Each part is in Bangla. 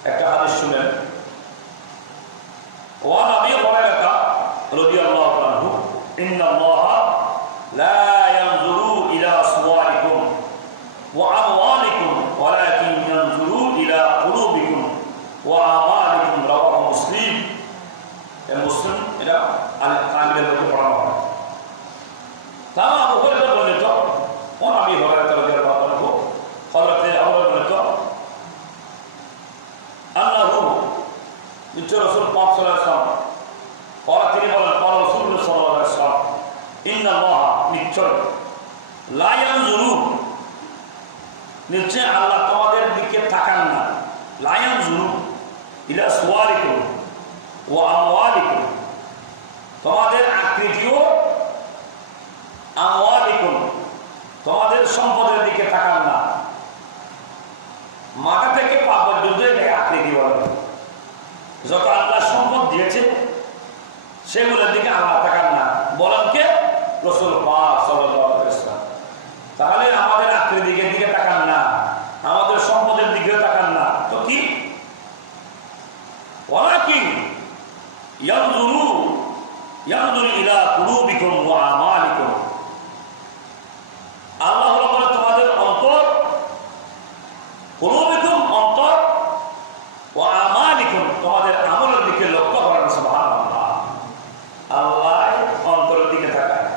একটা হাদিস শুনেন ওয়ান আবি হুরায়রা রাদিয়াল্লাহু আনহু ইন্না আল্লাহ লা ইয়ানজুরু ইলা সুওয়ারিকুম ওয়া আমওয়ালিকুম ওয়ালাকিন ইয়ানজুরু ইলা কুলুবিকুম ওয়া আমালিকুম রাওয়াহু মুসলিম এ মুসলিম এটা আল কামিলের মধ্যে পড়ানো হয় তা আবু হুরায়রা বলেন তো ওয়ান আবি হুরায়রা রাদিয়াল্লাহু আনহু হযরত রাসূল পরে তিনি বলেন ওয়াসাল্লাম নিশ্চয় লা ইয়ানজুরু। নিশ্চয় আল্লাহ তোমাদের দিকে তাকান না। লা ইয়ানজুরু ইলা সুওয়ারিকুম ওয়া আমওয়ালিকুম। তোমাদের আকৃতিও আমওয়ালিকুম। তোমাদের সম্পদের দিকে তাকান না মাথা থেকে পা পর্যন্ত এটাকে আকৃতি বলে যত আল্লাহ সম্পদ দিয়েছে সেগুলোর দিকে আল্লাহ তাকান না। বলেন কে? রসুল তাহলে আমাদের আকৃতির দিকে তাকান না। আমাদের সম্পদের দিকে তাকান না। তো কি? কুলুবিকুম ওয়া আল্লাহ তোমাদের অন্তর অন্তর ও আমালিকুম। তোমাদের আমলের দিকে লক্ষ্য করেন সুবহানাল্লাহ আল্লাহ অন্তরের দিকে তাকায়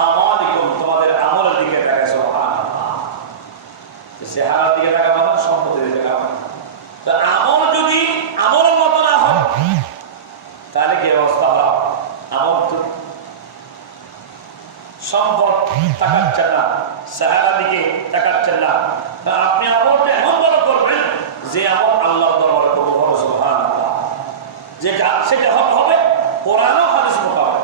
আমালিকুম তোমাদের আমলের দিকে তাকায় সুবহানাল্লাহ চেহারার দিকে তাকাবে না সম্পদের দিকে তাকাবে না তো আমল যদি আমলের মতো না হয় তাহলে কি অবস্থা হবে আমল তো সম্পদ তাকাচ্ছেন না সাহারা দিকে তাকাচ্ছেন না তা আপনি আমলটা এমন ভাবে করবেন যে আমল আল্লাহ দরবারে কবুল হবে, সুবহানাল্লাহ। যেটা সেটা হবে হবে কোরআন ও হাদিস মোকাবেলা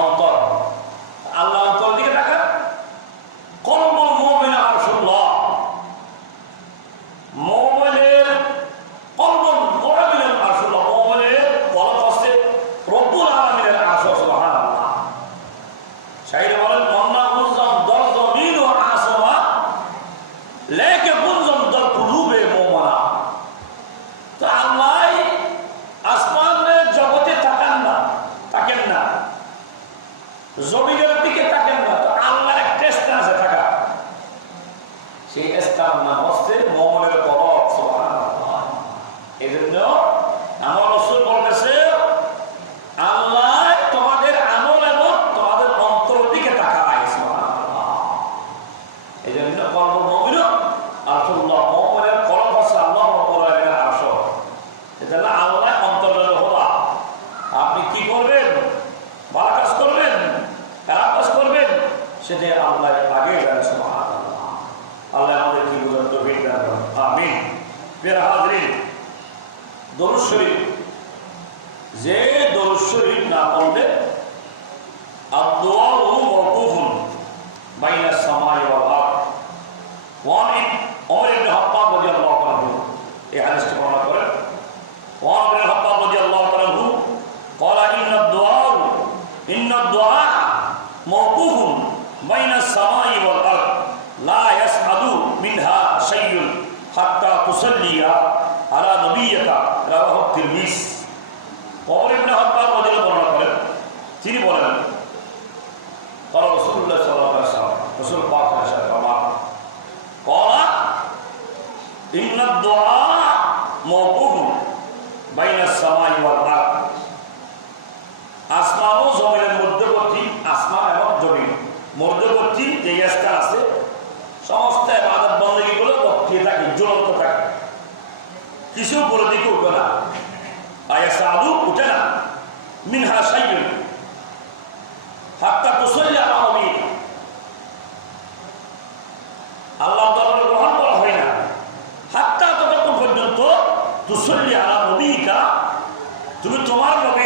অন্তর। আল্লাহ অন্তর দিকে তাকান কলবুল মুমিন আরশুল্লাহ মুমিনের কলবুল মুমিনের আরশুল্লাহ মুমিনের কলব হচ্ছে রব্বুল আলামিনের আরশ সুবহানাল্লাহ শাইর বলেন মন্না মুনজাম দর জমিন ও আসমা লেকে মুনজাম দর কুলুবে মুমিনা তো আল্লাহ আসমানের জগতে তাকান না তাকেন না জমিনের দিকে তাকেন না, তো আল্লাহ একটা স্থান আছে থাকা। সেই স্থান নাম হচ্ছে মোমনের কবর সুবহানাল্লাহ এই জন্য আমার রসুল বলতেছে আল্লাহ তোমাদের আমল এবং তোমাদের অন্তর দিকে তাকায় সুবহানাল্লাহ এই জন্য কর্ম মমিন আল্লাহ মোমনের কলম হচ্ছে আল্লাহ রব্বুল আলামিনের আরশ এটা হলো আল্লাহ অন্তরের হবা আপনি কি করবেন ভালো কাজ করবেন খারাপ কাজ করবেন সেটা আল্লাহ আগে জানে সুবহানাল্লাহ আল্লাহ আমাদের কি বুঝার তো দান করুন আমিন প্রিয় হাজরিন দরুদ শরীফ যে দরুদ শরীফ না পড়লে আদোয়া ও মওকুফুন বাইনা সামাই ওয়াল আরদ ওয়ান ওমর ইবনে খাত্তাব রাদিয়াল্লাহু আনহু এই হাদিসটি বর্ণনা করেন ওয়ান ইবনে খাত্তাব রাদিয়াল্লাহু আনহু قال إن الدعاء إن الدعاء موقوف بين السماء والأرض لا يسعد منها شيء হাত্তা তুসাল্লিয়া আলা নবিয়াকা রাওয়াহ তিরমিজ। অমর ইবনে হাব্বান বর্ণনা করেন তিনি বলেন মিনহা সাইবেন হাতটা তুসল্লি আমার নবী আল্লাহ দরবারে গ্রহণ করা হয় না। হাতটা ততক্ষণ পর্যন্ত তুসল্লি আলা নবীকা। তুমি তোমার নবীর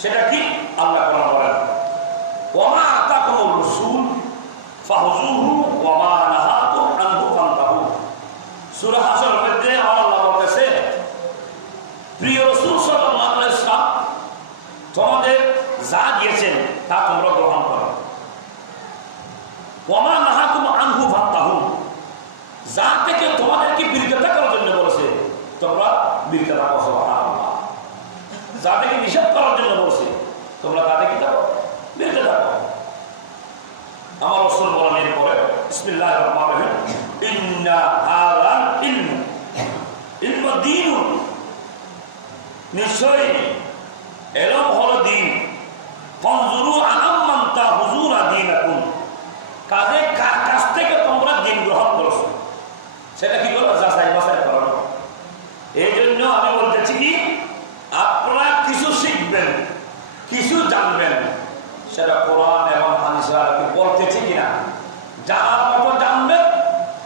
সেটা কি আল্লাহ কোরআন বলেন। ওমা আতাকুমুর রাসূল ফাহুজুহু ওমা নাহাতুম আনহু ফান্তাহু। সূরা হাসরের মধ্যে আল্লাহ বলতেছে, প্রিয় রাসূল সাল্লাল্লাহু আলাইহি ওয়াসাল্লাম, তোমাদের যা দিয়েছেন তা তোমরা গ্রহণ করো। ওমা নাহাকুম আনহু ফান্তাহু। যা থেকে তোমাদেরকে বিরত থাকার জন্য বলেছে, তোমরা বিরত রাখো যা থেকে নিষেধ করার জন্য বলছে, তোমরা তা থেকে থাকো বিরত থাকো আমার রসুল বলেন এরপরে বিসমিল্লাহ রহমান দিন নিশ্চয়ই এলম হল দিন দিন আকুন কাজে কার কাছ থেকে তোমরা দিন গ্রহণ করেছ সেটা কি করো যাচাই বাছাই করো এই জন্য আমি বলতেছি কি আপনারা কিছু শিখবেন কিছু জানবেন সেটা কোরআন এবং হানিসা বলতেছি কিনা জানার মতো জানবেন,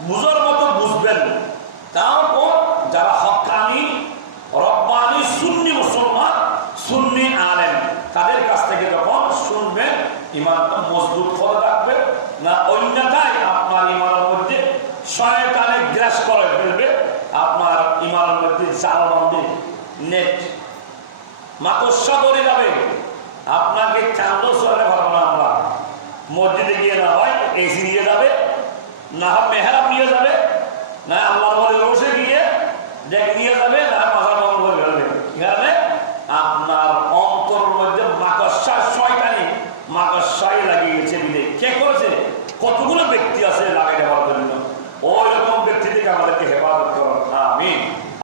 বুঝার মতো বুঝবেন। তারপর যারা হকানি, রব্বানি, সুন্নি মুসলমান, সুন্নি আলেন তাদের কাছ থেকে যখন শুনবেন ইমানটা মজবুত করে রাখবে না অন্যথায় আপনার ইমানের মধ্যে শয়তানে গ্রাস করে ফেলবে, আপনার ইমানের মধ্যে জাল বন্ধে নেট মাকস্যা করে যাবে। আপনাকে চান্দ সরে ভালো না আমরা। মসজিদে না হয় মেহরাব নিয়ে যাবে, না আল্লাহ রোষে গিয়ে ডেক নিয়ে যাবে, না মাথা বন্ধ করে ফেলবে। ঠিক আছে? আপনার